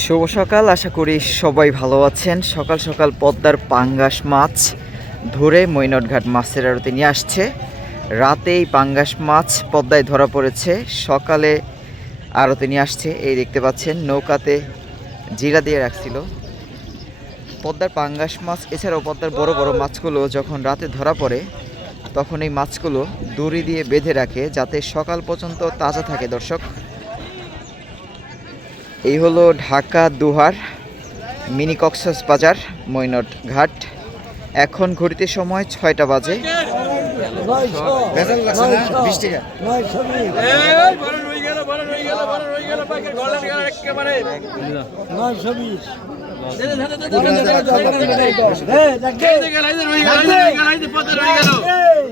শুভ সকাল, আশা করি সবাই ভালো আছেন। সকাল সকাল পদ্মার পাঙ্গাস মাছ ধরে মৈনটঘাট মাছের আড়তে নিয়ে আসছে। রাতেই পাঙ্গাস মাছ পদ্মায় ধরা পড়েছে। সকালে আড়তে নিয়ে আসছে, এই দেখতে পাচ্ছেন, নৌকাতে জিরা দিয়ে রাখছিল। পদ্মার পাঙ্গাস মাছ, এছাড়াও পদ্মার বড় বড় মাছগুলো যখন রাতে ধরা পড়ে, তখন এই মাছগুলো দড়ি দিয়ে বেঁধে রাখে, যাতে সকাল পর্যন্ত তাজা থাকে দর্শক। এই হলো ঢাকা দুহার মিনি কক্সাস বাজার মৈনট ঘাট এখন ঘড়িতে সময় ছয়টা বাজে এই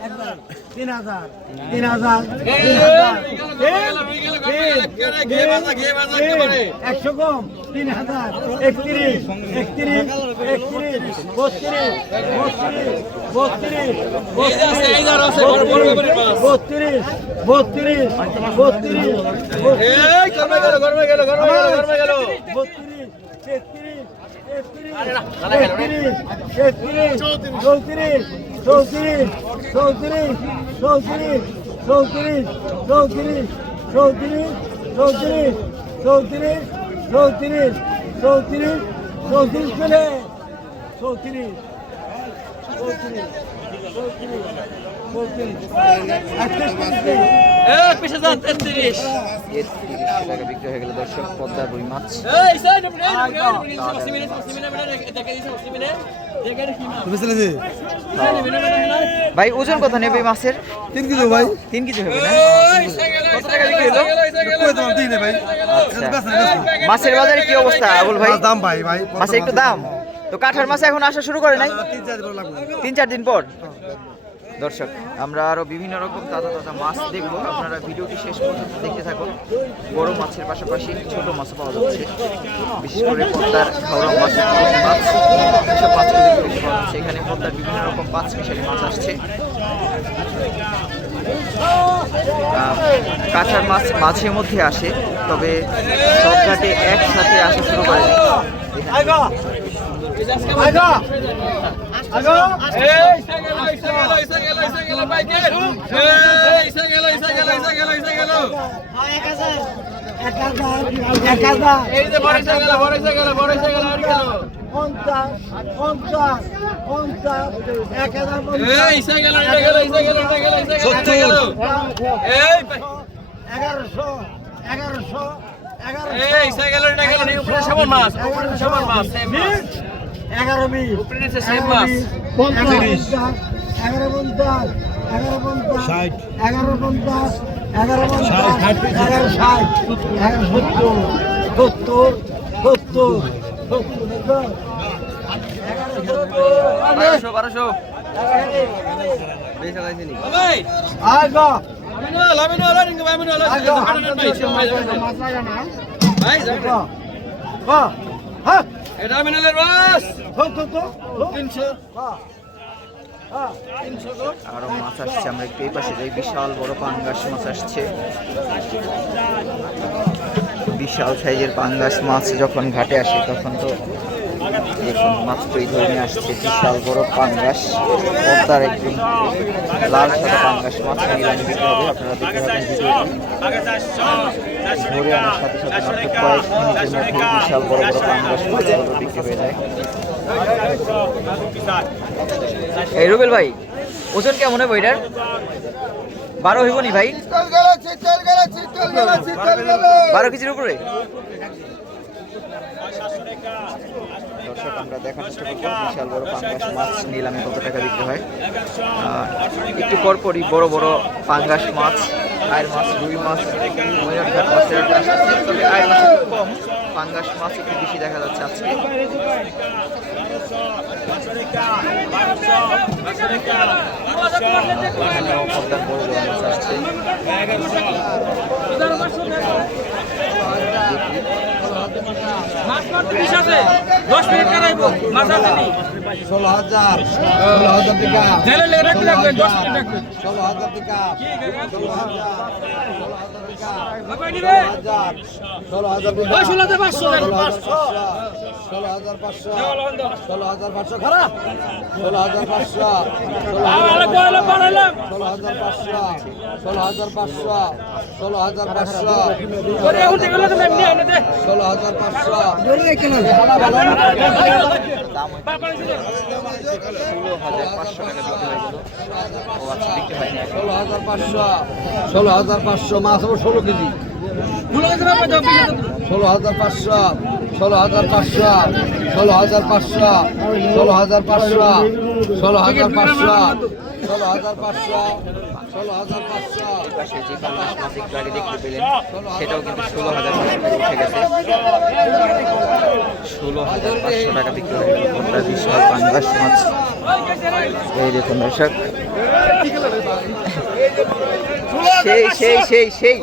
তিন হাজার তিন হাজার একশো কম তিন হাজার একত্রিশ একত্রিশ একত্রিশ বত্রিশ বত্রিশ বত্রিশ বত্রিশ বত্রিশ বত্রিশ বত্রিশ তেত্রিশ তেত্রিশ চৌত্রিশ চৌত্রিশ চৌত্রিশ চৌত্রিশ চৌত্রিশ চৌত্রিশ চৌত্রিশ চৌত্রিশ চৌত্রিশ চৌত্রিশ চৌত্রিশ চৌত্রিশ চৌত্রিশ পেলে চৌত্রিশ চৌত্রিশ চৌত্রিশ চৌত্রিশ একত্রিশ ভাই ওজন কত নেবে মাছের তিন কিলো ভাই তিন কিলো হবে মাছের বাজারে কি অবস্থা আবুল ভাই দাম ভাই ভাই মাছের একটু দাম তো কাঠার মাছ এখন আসা শুরু করে নাই তিন চার দিন পর দর্শক, আমরা আরও বিভিন্ন রকম তাজা তাজা মাছ দেখব। আপনারা ভিডিওটি শেষ পর্যন্ত দেখতে থাকুন। বড় মাছের পাশাপাশি ছোট মাছ পাওয়া যাচ্ছে। বিশেষ করে পদ্মার খাওয়া মাছ মাছ, এসব যাচ্ছে। এখানে পদ্মার বিভিন্ন রকম পাঁচ মিশালি মাছ আসছে। কাঁচার মাছ মাঝে মধ্যে আসে, তবে সব ঘাটে একসাথে আসা শুরু করেনি। এই যে বড় গেল বড় গেল বড় গেল আর গেল পঞ্চাশ পঞ্চাশ পঞ্চাশ এক হাজার এগারোশো এগারোশো এগারোশো এগারোশো মাছ মাছ এগারো বিশ। পঞ্চাশ। এগারো পঞ্চাশ। এগারো পঞ্চাশ। এগারো পঞ্চাশ। এগারো পঞ্চাশ। এগারো ষাট। এগারো সত্তর। সত্তর। সত্তর। বারোশো হ্যাঁ। এটা বাস। তিনশো। হ্যাঁ আরও মাছ আসছে আমরা একটু এই পাশে যাই। বিশাল বড় পাঙ্গাস মাছ আসছে। বিশাল সাইজের পাঙ্গাস মাছ যখন ঘাটে আসে তখন তো দেখুন মাছ তো এই ধরনের আসছে বিশাল বড় পাঙ্গাস। পদ্মার লাল সাদা পাঙ্গাস মাছ হবে। আপনারা দেখতে পাবেন ভিডিওটি। ধরে আনার সাথে সাথে মাত্র কয়েক মিনিটের মধ্যে বিশাল বড় বড় পাঙ্গাস মাছগুলো বিক্রি হয়ে যায়। এই রুবেল ভাই, ওজন কেমন হবে এটার? বারো হইব নি ভাই? বারো কেজির উপরে? দর্শক আমরা দেখার চেষ্টা করব বিশাল বড় পাঙ্গাস মাছ নিলামে কত টাকা বিক্রি হয়। একটু পরপরই বড় বড় পাঙ্গাস মাছ আয়ের মাছ রুই মাছ ময়ূরঘাট মাছের আয়ের মাছ একটু কম পাঙ্গাস মাছ একটু বেশি দেখা যাচ্ছে আজকে। পদ্মার বড় বড় মাছ আসছে মাছ মারতে বিশ আছে। দশ মিনিট কাটাইবো। মাছ আছে নি? ষোলো হাজার। ষোলো হাজার টাকা। জেলে রাখতে লাগবেন দশ মিনিট রাখবেন ষোলো হাজার টাকা। ষোলো হাজার ষোলো হাজার পাঁচশো, ষোলো হাজার পাঁচশো, ষোলো হাজার পাঁচশো খারাপ পাঁচশো ষোলো হাজার পাঁচশো, মাছ ষোলো কেজি ষোলো হাজার পাঁচশো ষোলো হাজার পাঁচশো ষোলো হাজার পাঁচশো ষোলো হাজার পাঁচশো ষোলো হাজার পাঁচশো ষোলো হাজার পাঁচশো ষোলো হাজার পাঁচশো যে পাঙ্গাস মাছ একটু দেখতে পেলেন সেটাও কিন্তু ষোলো হাজার পাঁচশো টাকা উঠে গেছে ষোলো হাজার পাঁচশো টাকা বিক্রি হয়ে গেল বিশাল পাঙ্গাস মাছ এই দেখুন দর্শক সেই সেই সেই সেই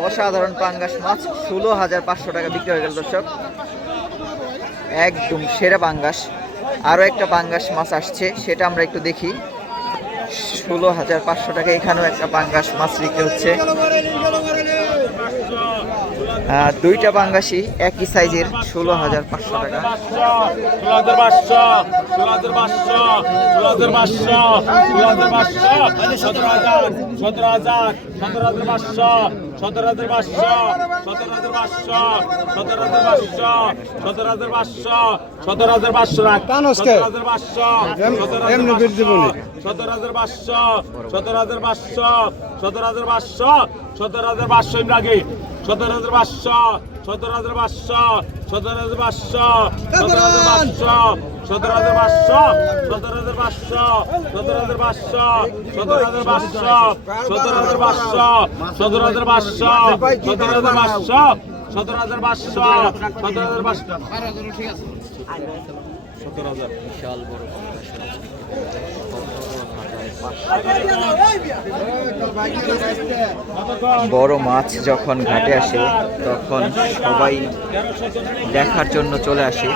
অসাধারণ পাঙ্গাস মাছ ষোলো হাজার পাঁচশো টাকা বিক্রি হয়ে গেল দর্শক একদম সেরা পাঙ্গাস আরও একটা পাঙ্গাস মাছ আসছে সেটা আমরা একটু দেখি ষোলো হাজার পাঁচশো টাকা এখানেও একটা পাঙ্গাস মাছ বিক্রি হচ্ছে দুইটা পাঙ্গাসই একই সাইজের ষোলো হাজার পাঁচশো টাকা পাঁচশো সতেরো হাজার পাঁচশো সতেরো হাজার পাঁচশো সতেরো হাজার পাঁচশো সতেরো হাজার পাঁচশো সতেরো হাজার পাঁচশো সতেরো হাজার পাঁচশো সতেরো হাজার পাঁচশো সতেরো হাজার পাঁচশো সতেরো হাজার পাঁচশো সতেরো হাজার পাঁচশো সতেরো হাজার পাঁচশো সতেরো হাজার পাঁচশো সতেরো হাজার পাঁচশো সতেরো হাজার পাঁচশো সতেরো হাজার পাঁচশো সতেরো হাজার পাঁচশো সতেরো হাজার পাঁচশো সতেরো হাজার পাঁচশো সতেরো হাজার পাঁচশো সতেরো হাজার পাঁচশো সতেরো হাজার পাঁচশো সতেরো হাজার পাঁচশো সতেরো হাজার পাঁচশো সতেরো হাজার পাঁচশো সতেরো হাজার। বিশাল বড় বড় মাছ যখন ঘাটে আসে তখন সবাই দেখার জন্য চলে আসে।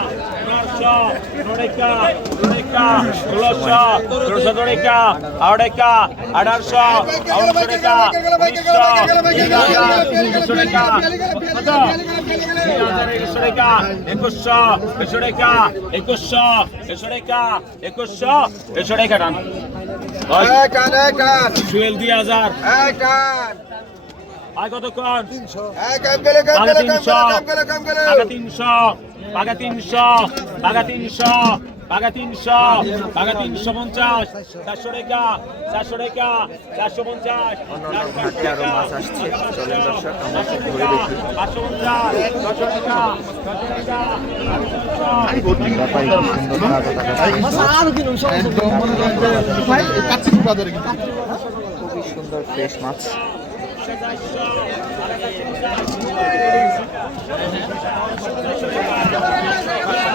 ষোলোশো টাকা আড়াই টাকা আঠারোশো উনিশশো টাকা উনিশশো একুশশো টাকা কত একুশশো টাকা একুশশো একুশশো টাকা একুশশো একুশশো টাকা একুশশো একুশশো টাকা টান টুয়েলভ দুই হাজার আর কতক্ষণ তিনশো তিনশো পাগা তিনশো পাগা তিনশো পঞ্চাশ চারশো রেখা চারশো রেখা চারশো পঞ্চাশ খুবই সুন্দর ফ্রেশ মাছ।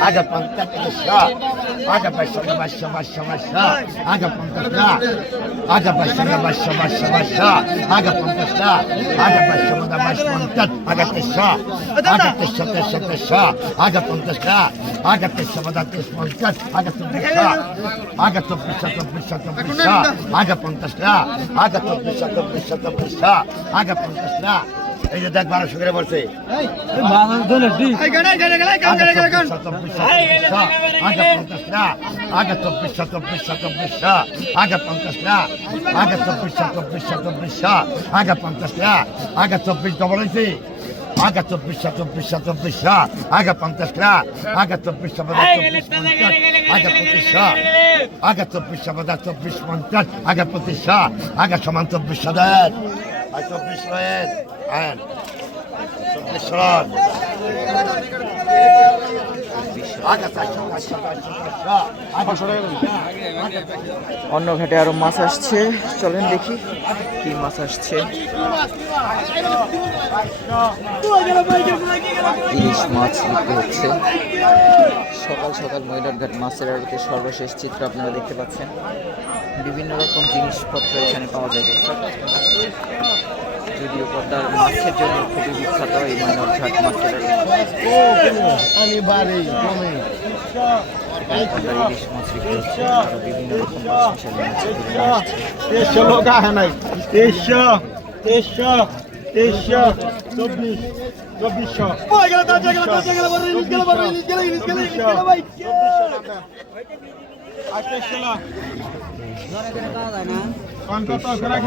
আগে পঞ্চাশ আগে পাঁচশো পাঁচশো পাঁচশো পাঁচশো আগে পঞ্চাশ আগে পাঁচশো পাঁচশো পাঁচশো পাঁচশো আগে পঞ্চাশ আগে পাঁচশো পাঁচশো পঞ্চাশ আগে তেসশো আগে তেসশো তেসশো তেসশো আগে পঞ্চাশ আগে তেসশো তেইশ পঞ্চাশ আগে চব্বিশ আগে চব্বিশ চব্বিশ চব্বিশ আগে পঞ্চাশ আগে চব্বিশ চব্বিশ চব্বিশ আগে পঞ্চাশ এই যে দেখ বারোশো করে পড়ছে আগে চব্বিশশো চব্বিশশো চব্বিশশো আগে পঞ্চাশটা আগে চব্বিশশো চব্বিশশো চব্বিশশো আগে পঞ্চাশটা আগে চব্বিশ ডবল হয়েছে আগে চব্বিশশো চব্বিশশো চব্বিশশো আগে পঞ্চাশটা আগে চব্বিশশো পঞ্চাশ চব্বিশ পঞ্চাশ আগে পঁচিশশো আগে চব্বিশশো পঞ্চাশ চব্বিশ পঞ্চাশ আগে পঁচিশশো আগে সমান চব্বিশশো দেয় চব্বিশ রয়েছে আগে অন্য ঘাটে আরও মাছ আসছে। চলেন দেখি কি মাছ আসছে। ইলিশ মাছ বিক্রি হচ্ছে। সকাল সকাল ময়দান ঘাট মাছের আড়তে সর্বশেষ চিত্র আপনারা দেখতে পাচ্ছেন। বিভিন্ন রকম জিনিসপত্র এখানে পাওয়া যায় যদিও পদ্মার মাছের জন্য খুবই বিখ্যাত এই মাইনর ঘাট মাছের আমি বাড়ি তেইশশো লোক আহে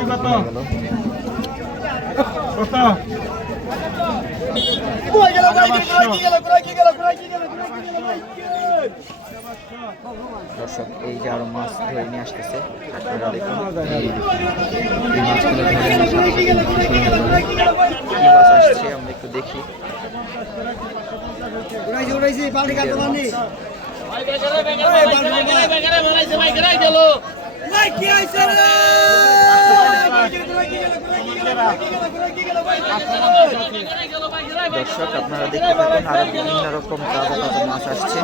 কত? দর্শক এই যে আরও মাছ ধরে নিয়ে আসতেছে আপনারা দেখুন এই মাছগুলো ধরে নিয়ে আসার পর কিন্তু শুরু হয়ে যাবে। কি মাছ আসছে আমরা একটু দেখি দর্শক আপনারা দেখতে পাচ্ছেন আরও বিভিন্ন রকম মাছ আসছে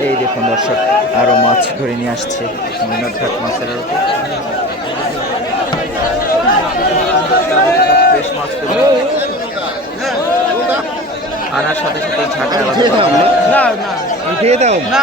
এই দেখুন দর্শক আরও মাছ ধরে নিয়ে আসছে মিনটঘাট মাছের আনার সাথে সাথে ঝাঁকা না না। না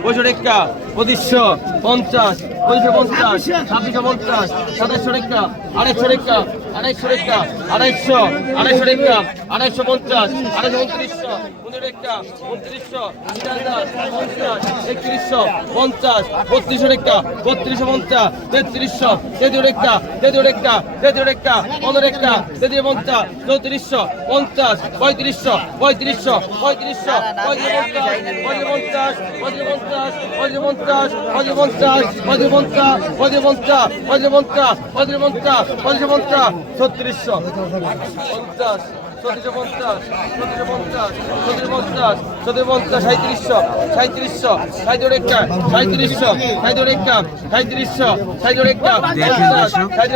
একা পঁয়ষট্টি পঁচিশশো পঞ্চাশ পঁচিশশো পঞ্চাশ, ছাব্বিশশো পঞ্চাশ সাতাশশো রেখা, আড়াইশো রেখা আড়াইশো রেখা আড়াইশো আড়াইশো রেখা, আড়াইশো পঞ্চাশ, আড়াইশো উনত্রিশশো উনরেখা উনত্রিশশো পঞ্চাশ, একত্রিশশো পঞ্চাশ বত্রিশশো রেখা বত্রিশশো পঞ্চাশ, তেত্রিশশো তেত্রিশ রেখা তেত্রিশ রেখা তেত্রিশ রেখা পনেরো রেখা তেত্রিশ পঞ্চাশ, চৌত্রিশশো পঞ্চাশ, পঁয়ত্রিশশো পঁয়ত্রিশশো পঁয়ত্রিশশো, পঁয়ত্রিশ পঞ্চাশ পঞ্চাশ পঞ্চাশ পঞ্চাশ পঞ্চাশ, পঁয়ত্রিশ পঞ্চাশ পঁয়ত্রিশ পঞ্চাশ পঁয়ত্রিশ পঞ্চাশ, ছত্রিশশো পঞ্চাশ। ছত্রিশশো পঞ্চাশ ছত্রিশশো পঞ্চাশ ছত্রিশ পঞ্চাশ ছত্রিশ পঞ্চাশ সাঁত্রিশশো সাঁত্রিশশো সাঁত্রিশ একটা সাঁত্রিশশো সাঁত্রিশ একটা সাঁত্রিশশো সাঁত্রিশ একটা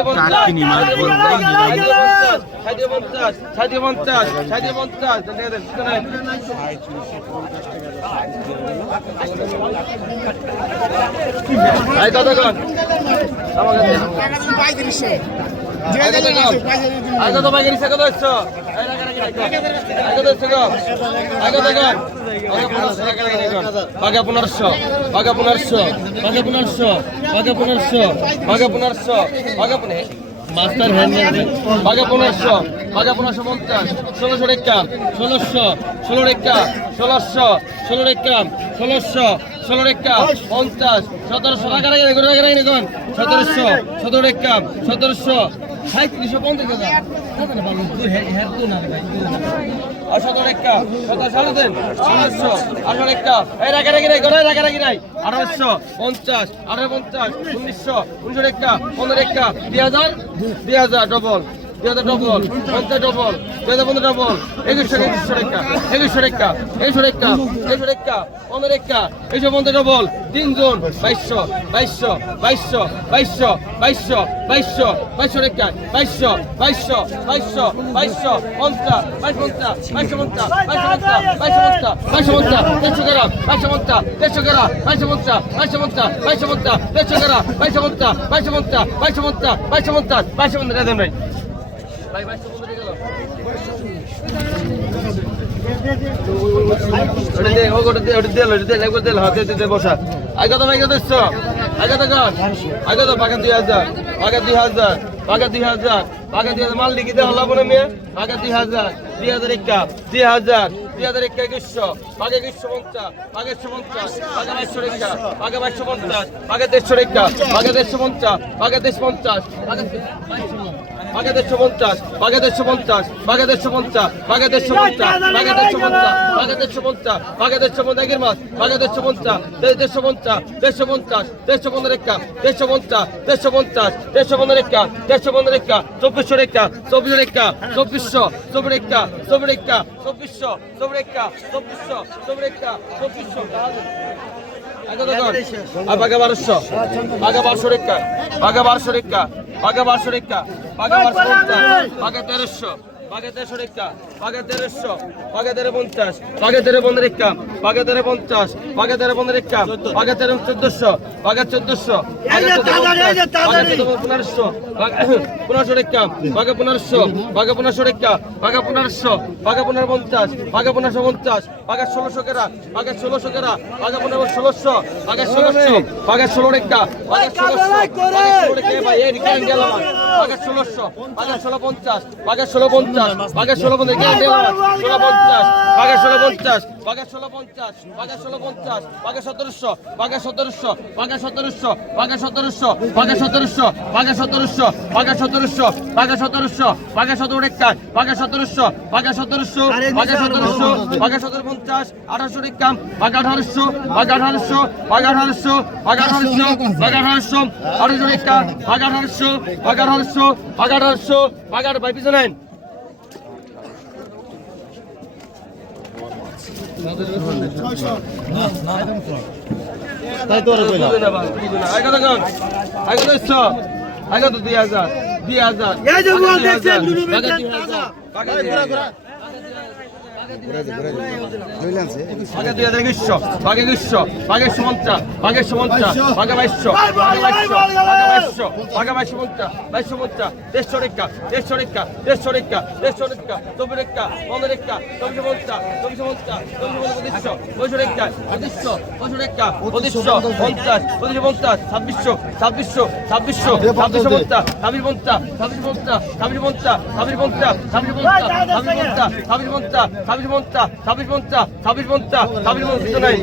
পঞ্চাশ সাঁত্রিশ পঞ্চাশ সাঁত্রিশ পঞ্চাশ সাঁত্রিশ পঞ্চাশ কতক্ষণ আমার কাছে বাইকের কত হচ্ছে ভাগা পনেরোশো ভাগা পনেরোশো ভাগা পনেরোশো ভাগা পনেরোশো ভাগা পনেরোশো ভাগা পনেরো মাস্টার হ্যান্ড ভাগা পনেরোশো ভাগা পনেরোশো পঞ্চাশ ষোলোশো রেখা ষোলোশো ষোলো রেখা ষোলোশো ষোলো রেখা ষোলোশো ষোলো রেখা পঞ্চাশ সতেরোশো রাখা রাখেন সতেরোশো সতেরো রেখা সতেরোশো সাঁত্রিশশো পঞ্চাশ হাজার। আর সতেরো রেখা সতেরো সাড়ে দেন আঠারোশো আঠারো রেখা এই নাই, ঘরে রাখা রাখি নাই। আঠারোশো পঞ্চাশ আঠারো পঞ্চাশ, উনিশশো উনিশশো একটা, পনেরো একটা, দুই হাজার দুই হাজার ডবল দুই হাজার ডবল পঞ্চাশ ডবল দুই হাজার পনেরো ডবল একুশশো একুশশো রেখা একুশশো রেখা একুশশো রেখা একুশশো রেখা পনেরো রেখা একুশশো পঞ্চাশ ডবল তিনজন বাইশশো বাইশশো বাইশশো বাইশশো বাইশশো বাইশশো বাইশশো রেখা বাইশশো বাইশশো বাইশশো বাইশশো পঞ্চাশ বাইশ পঞ্চাশ বাইশশো পঞ্চাশ বাইশশো পঞ্চাশ বাইশশো পঞ্চাশ বাইশশো পঞ্চাশ দেড়শো গ্রাম বাইশশো পঞ্চাশ বাইশশো পঞ্চাশ বাইশশো পঞ্চাশ বাইশশো দেড়শো গ্রাম বাইশশো পঞ্চাশ বাইশশো পঞ্চাশ বাইশশো পঞ্চাশ বাইশশো পঞ্চাশ বাইশশো পঞ্চাশ ভাই ভাই বাইশশো পঞ্চাশ বসা আগে তো আগে তো আগে তো আগে তো বাগা দুই হাজার বাগা দুই হাজার বাগা দুই হাজার বাগা দুই হাজার মাল লিখি দে হলা বলে মেয়ে বাগা দুই হাজার দুই হাজার একা দুই হাজার দুই হাজার একা একুশশো বাগা একুশশো পঞ্চাশ বাগা একশো পঞ্চাশ বাগা বাইশশো রেখা বাগা বাইশশো পঞ্চাশ বাগা দেড়শো রেখা বাগা দেড়শো পঞ্চাশ বাগা দেড়শো পঞ্চাশ বাগা বাগা দেড়শো পঞ্চাশ বাগা দেড়শো পঞ্চাশ বাগা দেড়শো পঞ্চাশ বাগা দেড়শো পঞ্চাশ বাগা দেড়শো পঞ্চাশ বাগা দেড়শো পঞ্চাশ বাগা দেড়শো পঞ্চাশ মাস বাগা দেড়শো পঞ্চাশ দেড়শো পঞ্চাশ রেখা দেড়শো পঞ্চাশ দেড়শো পঞ্চাশ দেড়শো পনেরো রেখা দেড়শো পনেরো রেখা চব্বিশশো রেখা চব্বিশশো রেখা চব্বিশশো চব্বিশ রেখা চব্বিশ রেখা চব্বিশশো চব্বিশ রেখা চব্বিশশো চব্বিশ রেখা চব্বিশশো আগে বারোশো। আগে বারোশো রেখা আগে বারোশো রেখা আগে বারোশো রেখা আগে বারোশো রেখা আগে তেরোশো। বাঘা তেরোশো রেখা বাঘা তেরোশো বাঘা তেরো পঞ্চাশ বাঘা তেরো পনেরো রেখা বাঘা তেরো পঞ্চাশ বাঘা তেরো পনেরো রেখা বাঘা তেরো চোদ্দশো বাঘা চোদ্দশো পনেরোশো পনেরোশো রেখা বাঘা পনেরোশো বাঘা পনেরোশো রেখা বাঘা পনেরোশো বাঘা পনেরো পঞ্চাশ বাঘা পনেরোশো পঞ্চাশ বাঘা ষোলোশো কেরা বাঘা ষোলোশো কেরা বাঘা পনেরো ষোলোশো বাঘা ষোলোশো বাঘা ষোলো রেখা বাঘা ষোলোশো বাঘা ষোলো রেখা ভাই এই রিটার্ন গেল আমার বাঘা ষোলোশো বাঘা ষোলো পঞ্চাশ বাঘা ষোলো পঞ্চাশ বাঘা ষোলো পঞ্চাশ ষোলো পঞ্চাশ বাঘা ষোলো পঞ্চাশ বাঘা ষোলো পঞ্চাশ বাঘা ষোলো পঞ্চাশ বাঘা সতেরোশো বাঘা সতেরোশো বাঘা সতেরোশো বাঘা সতেরোশো বাঘা সতেরোশো বাঘা সতেরোশো বাঘা সতেরোশো বাঘা সতেরোশো বাঘা সতেরো রেখা বাঘা সতেরোশো বাঘা সতেরোশো বাঘা সতেরোশো বাঘা সতেরো পঞ্চাশ আঠারোশো রেখা বাঘা আঠারোশো বাঘা আঠারোশো বাঘা আঠারোশো বাঘা আঠারোশো বাঘা আঠারোশো আঠারোশো রেখা বাঘা আঠারোশো বাঘা আঠারোশো আঠারোশো ভাগ আঠারোশো ভাগ ভাই পিছনে দুই হাজার দুই হাজার। বল দুই হাজার, একুশশো, ছাব্বিশশো, ছাব্বিশশো, ছাব্বিশশো, ছাব্বিশশো পঞ্চাশ, ছাব্বিশ পঞ্চাশ, ছাব্বিশ পঞ্চাশ, ছাব্বিশ পঞ্চাশ, ছাব্বিশ পঞ্চাশ, ছাব্বিশ পঞ্চাশ, ছাব্বিশ পঞ্চাশ, ছাব্বিশ পঞ্চাশ, ছাব্বিশ পঞ্চাশ, ছাব্বিশ পঞ্চাশ, ছাব্বিশ পঞ্চাশ, ছাব্বিশ পঞ্চাশ নাই।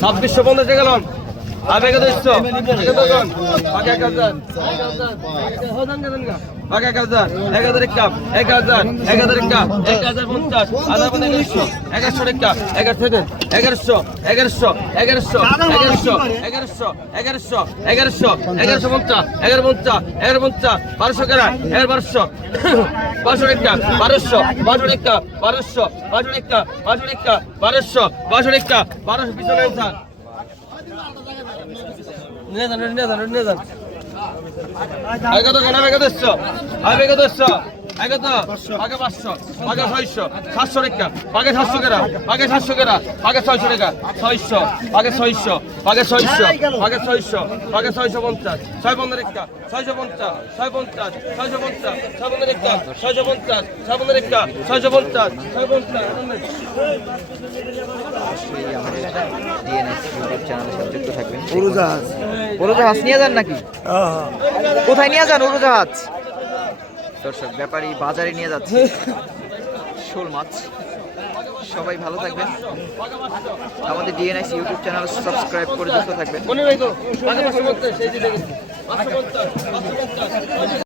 ছাব্বিশশো পঞ্চাশে গেলাম। আবেগে দেখছ আগে এক হাজার। আগে এক হাজার। এক হাজার একাম এক হাজার। এক হাজার একাম এক হাজার পঞ্চাশ। হাজার পঞ্চাশ এগারোশো এগারো এগারোশো। এগারোশো। এগারোশো। এগারোশো। এগারোশো। এগারোশো। এগারোশো। এগারোশো পঞ্চাশ। এগারো পঞ্চাশ। এগারো পঞ্চাশ। বারোশো কেরা এগারো বারোশো। বারোশো টাকা বারোশো। বারোশো টাকা বারোশো। বারোশো টাকা বারোশো টাকা বারোশো। বারোশো টাকা বারোশো পিছনে নিয়ে যান নিয়ে যান নিয়ে যান। আগে তো কেন আগে দশশো আগে দশশো আগে তো? আগে পাঁচশো, আগে ছয়শো, সাতশো টাকা। আগে সাতশো কেরা আগে সাতশো কেরা আগে ছয়শো টাকা। ছয়শো, আগে ছয়শো আগে ছয়শো আগে ছয়শো আগে ছয়শো পঞ্চাশ, ছয় পনেরো টাকা, ছয়শো পঞ্চাশ, ছয় পঞ্চাশ, ছয়শো পঞ্চাশ, ছয় পনেরো টাকা, ছয়শো পঞ্চাশ, ছয় পনেরো টাকা, ছয়শো পঞ্চাশ, ছয় পঞ্চাশ। অবশ্যই আমাদের ডিএনএস ইউটিউব চ্যানেলের সাথে যুক্ত থাকবেন। উড়োজাহাজ। উড়োজাহাজ নিয়ে যান নাকি? কোথায় নিয়ে যান উড়োজাহাজ? দর্শক ব্যাপারী বাজারে নিয়ে যাচ্ছে। শোল মাছ। সবাই ভালো থাকবেন। আমাদের ডিএনএস ইউটিউব চ্যানেল সাবস্ক্রাইব করে যুক্ত থাকবেন।